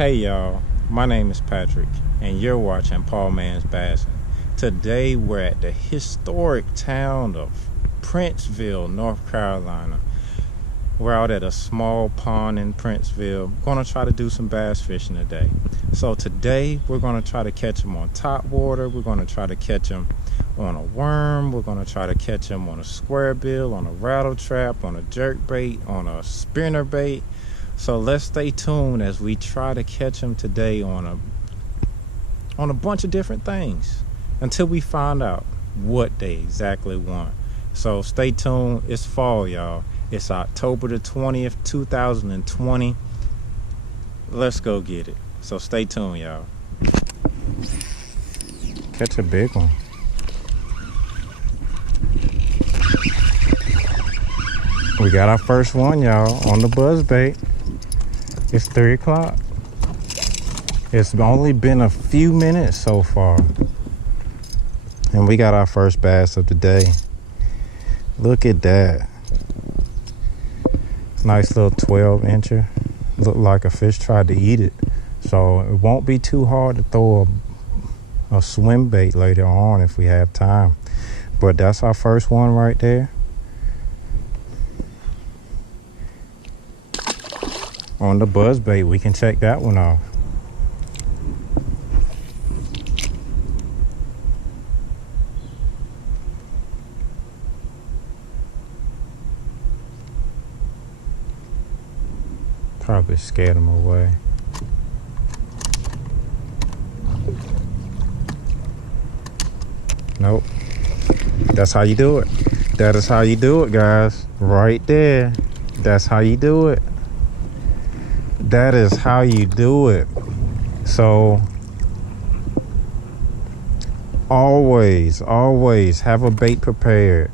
Hey y'all, my name is Patrick and you're watching PAWMAN'S Bassing. Today we're at the historic town of Princeville, North Carolina. We're out at a small pond in Princeville. Gonna try to do some bass fishing today. So today we're gonna try to catch them on top water. We're gonna try to catch them on a worm. We're gonna try to catch them on a square bill, on a rattle trap, on a jerk bait, on a spinner bait. So let's stay tuned as we try to catch them today on a bunch of different things until we find out what they exactly want. So stay tuned. It's fall, y'all. It's October the 20th, 2020. Let's go get it. So stay tuned, y'all. Catch a big one. We got our first one, y'all, on the buzz bait. It's 3 o'clock. It's only been a few minutes so far. And we got our first bass of the day. Look at that. Nice little 12-incher. Looked like a fish tried to eat it. So it won't be too hard to throw a swim bait later on if we have time. But that's our first one right there. On the buzz bait, we can check that one off. Probably scared him away. Nope. That's how you do it. That is how you do it, guys. Right there. That's how you do it. That is how you do it. So always have a bait prepared,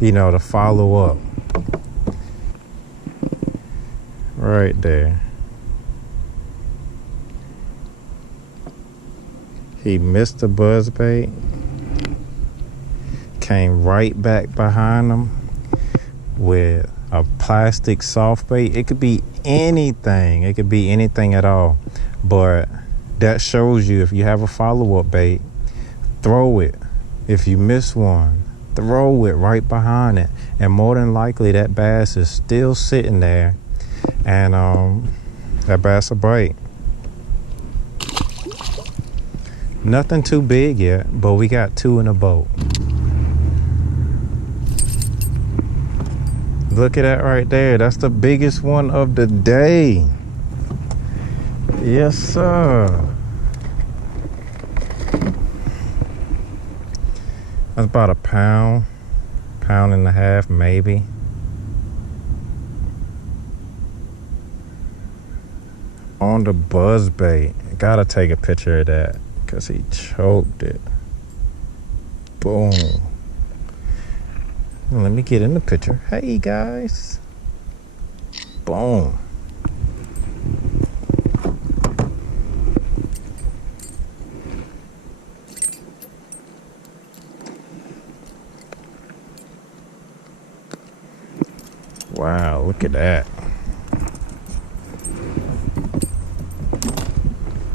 to follow up. Right there. He missed the buzz bait. Came right back behind him with a plastic soft bait. It could be anything. It could be anything at all. But that shows you if you have a follow-up bait, throw it. If you miss one, throw it right behind it. And more than likely that bass is still sitting there. And that bass will bite. Nothing too big yet, but we got 2 in the boat. Look at that right there. That's the biggest one of the day. Yes, sir. That's about a pound and a half, maybe. On the buzz bait. Gotta take a picture of that because he choked it. Boom. Let me get in the picture. Hey guys. Boom. Wow, look at that.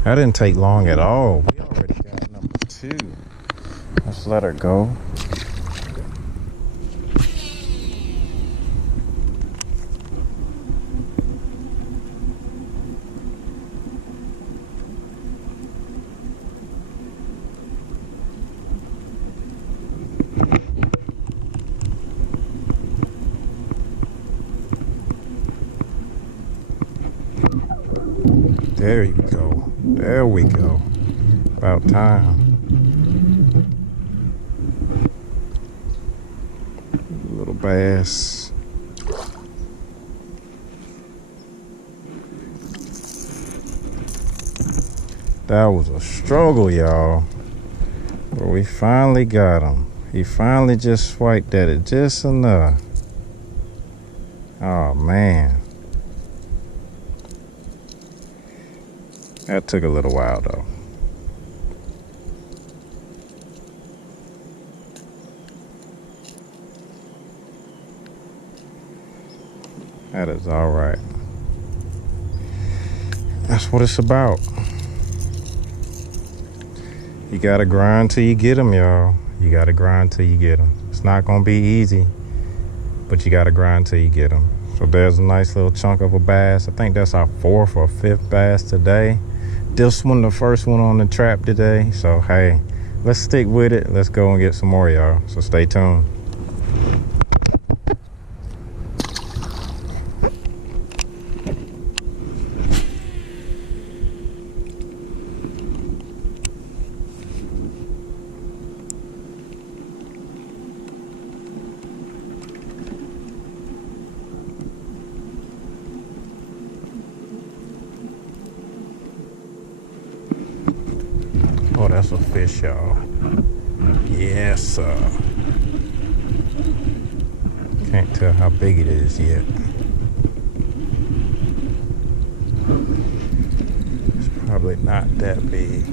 That didn't take long at all. We already got number 2. Let's let her go. There you go. There we go. About time. Little bass. That was a struggle, y'all. But we finally got him. He finally just swiped at it just enough. Oh, man. That took a little while, though. That is all right. That's what it's about. You gotta grind till you get them, y'all. You gotta grind till you get them. It's not gonna be easy, but you gotta grind till you get them. So there's a nice little chunk of a bass. I think that's our 4th or 5th bass today. This one, the first one on the trap today. So hey, let's stick with it. Let's go and get some more, y'all. So stay tuned. Oh, that's a fish, y'all. Yes, sir. Can't tell how big it is yet. It's probably not that big.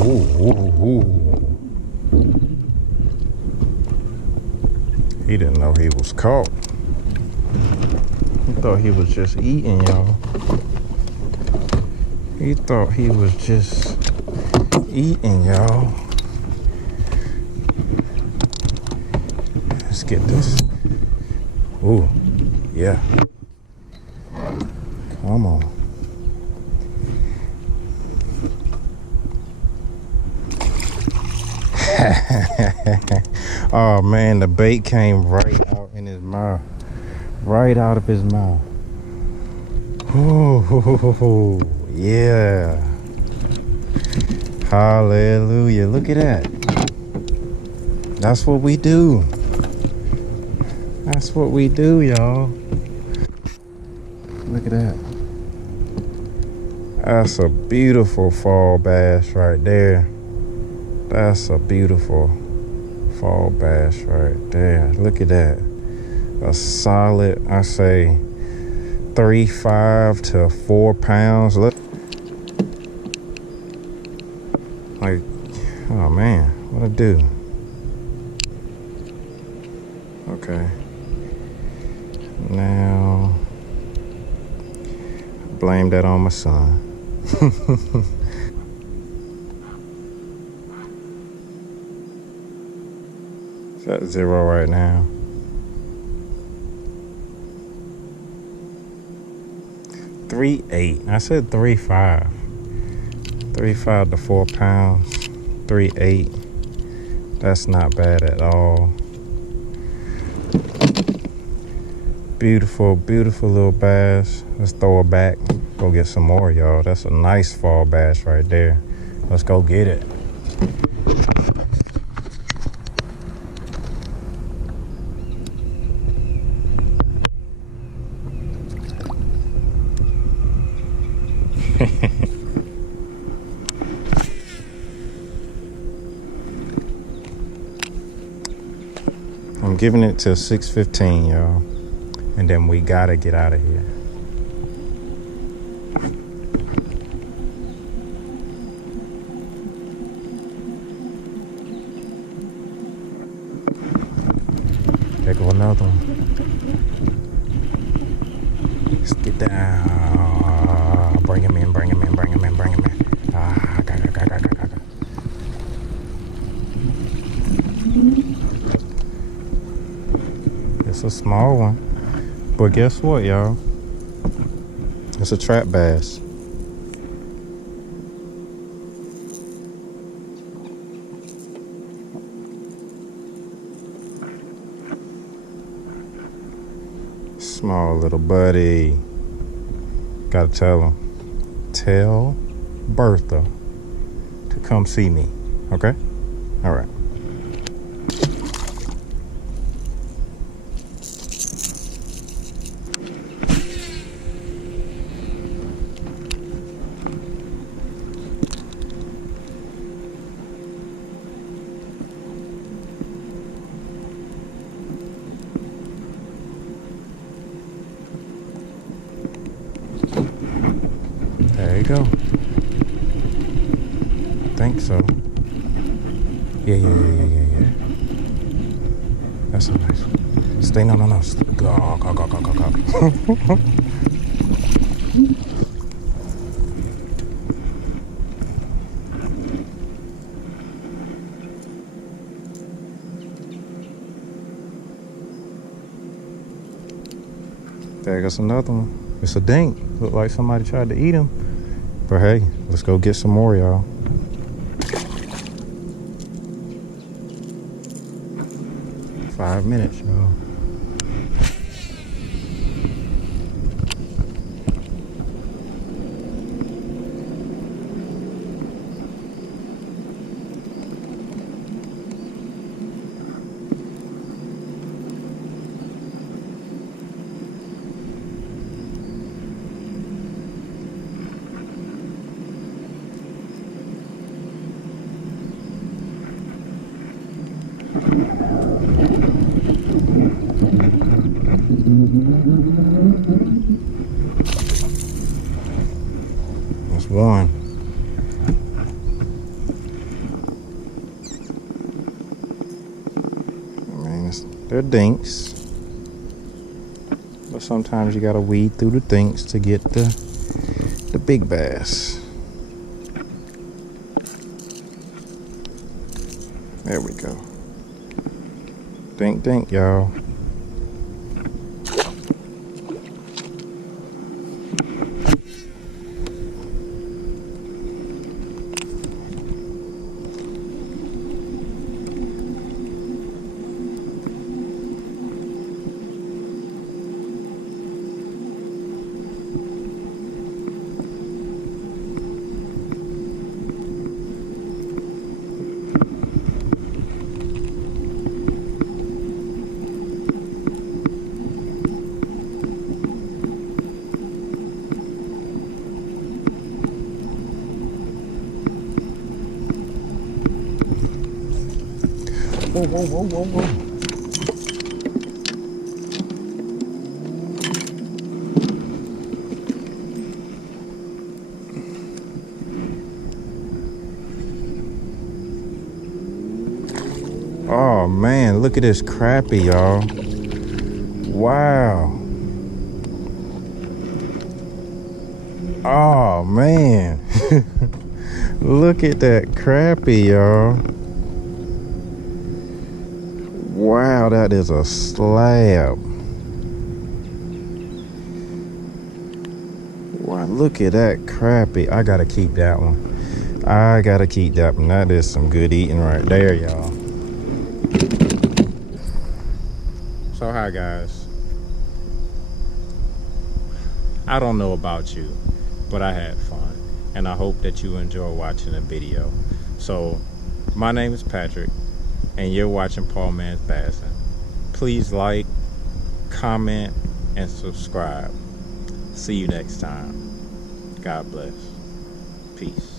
Ooh. He didn't know he was caught. He thought he was just eating, y'all. He thought he was just eating, y'all. Let's get this. Ooh, yeah. Come on. Oh man, the bait came right out in his mouth. Right out of his mouth. Ooh, yeah. Hallelujah. Look at that. That's what we do. That's what we do, y'all. Look at that. That's a beautiful fall bass right there. That's a beautiful fall bass right there. Look at that. A solid, I say, 3.5 to 4 pounds. Look. Like, oh man, what I do? Okay. Now, blame that on my son. It's at 0 right now. 3.8. I said 3.5. 3.5 to 4 pounds. 3.8. That's not bad at all. Beautiful, beautiful little bass. Let's throw it back. Go get some more, y'all. That's a nice fall bass right there. Let's go get it. I'm giving it till 6:15, y'all. And then we gotta get out of here. There go another one. Let's get down. Bring him in, bring him in, bring him in, bring him in. Go. It's a small one. But guess what, y'all? It's a trap bass. Small little buddy. Gotta tell him. Tell Bertha to come see me. Okay? All right. There you go. think so. Yeah. That's a nice one. Stay, no. Go. There goes another one. It's a dink. Look like somebody tried to eat him. But hey, let's go get some more, y'all. Five minutes, y'all. That's one. I mean, they're dinks, but sometimes you gotta weed through the dinks to get the big bass. There we go. Dink, y'all. Whoa. Oh man, look at this crappie, y'all. Wow. Oh man. Look at that crappie, y'all. Wow, that is a slab. Wow, look at that crappie. I gotta keep that one. That is some good eating right there, y'all. So hi guys. I don't know about you, but I had fun, and I hope that you enjoy watching the video. So my name is Patrick, and you're watching PAWMAN'S Bassing. Please like, comment, and subscribe. See you next time. God bless. Peace.